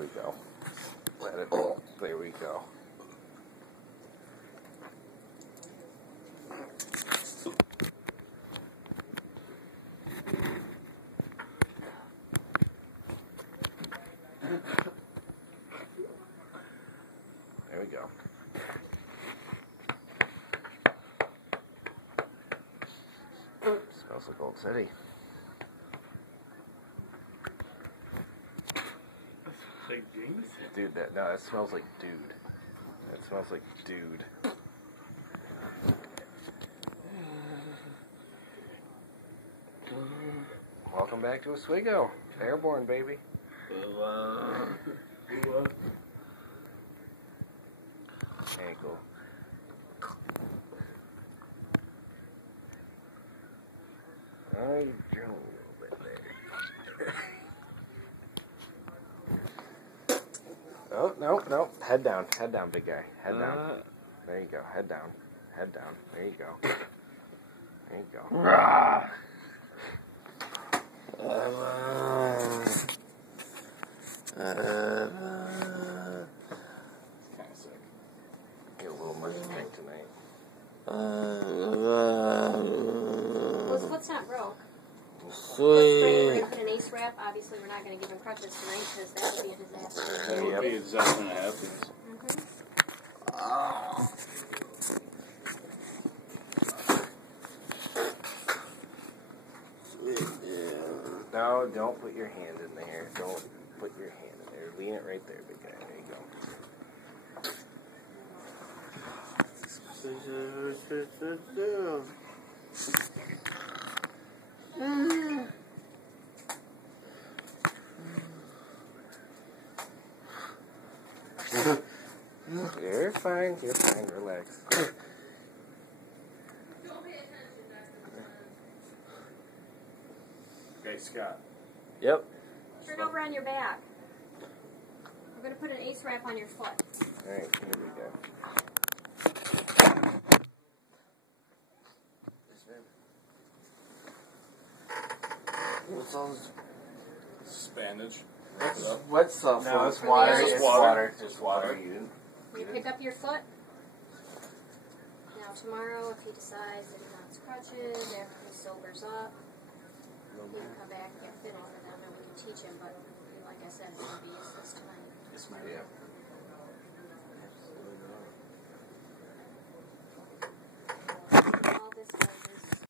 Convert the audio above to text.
we go. Let it roll. There we go. There we go. Smells like Old City. Like James? Dude, that smells like dude. That smells like dude. Welcome back to Oswego. Airborne, baby. Ankle. I drove a little bit there. Oh, no. Head down, big guy. Head down. There you go. Head down. There you go. There you go. Kind of sick. Get a little much drink tonight. Well, his foot's not broke. Sweet. We're going to put an ace wrap. Obviously, we're not going to give him crutches tonight because that would be a disaster. That would be a disaster and a half. No, don't put your hand in there. Don't put your hand in there. Lean it right there, big guy. There you go. You're fine. Relax. Okay, Scott. Yep. Turn over on your back. We're going to put an ace wrap on your foot. Alright, here we go. What's all this? Spanish. Wet stuff. No, it's Really? water. It's It's water. water. Just water. You pick up your foot. Now tomorrow, if he decides that he wants crutches, after he sobers up, he can come back and get fit over them and we can teach him, but like I said, it's going to be useless tonight. Yes, ma'am. Yeah.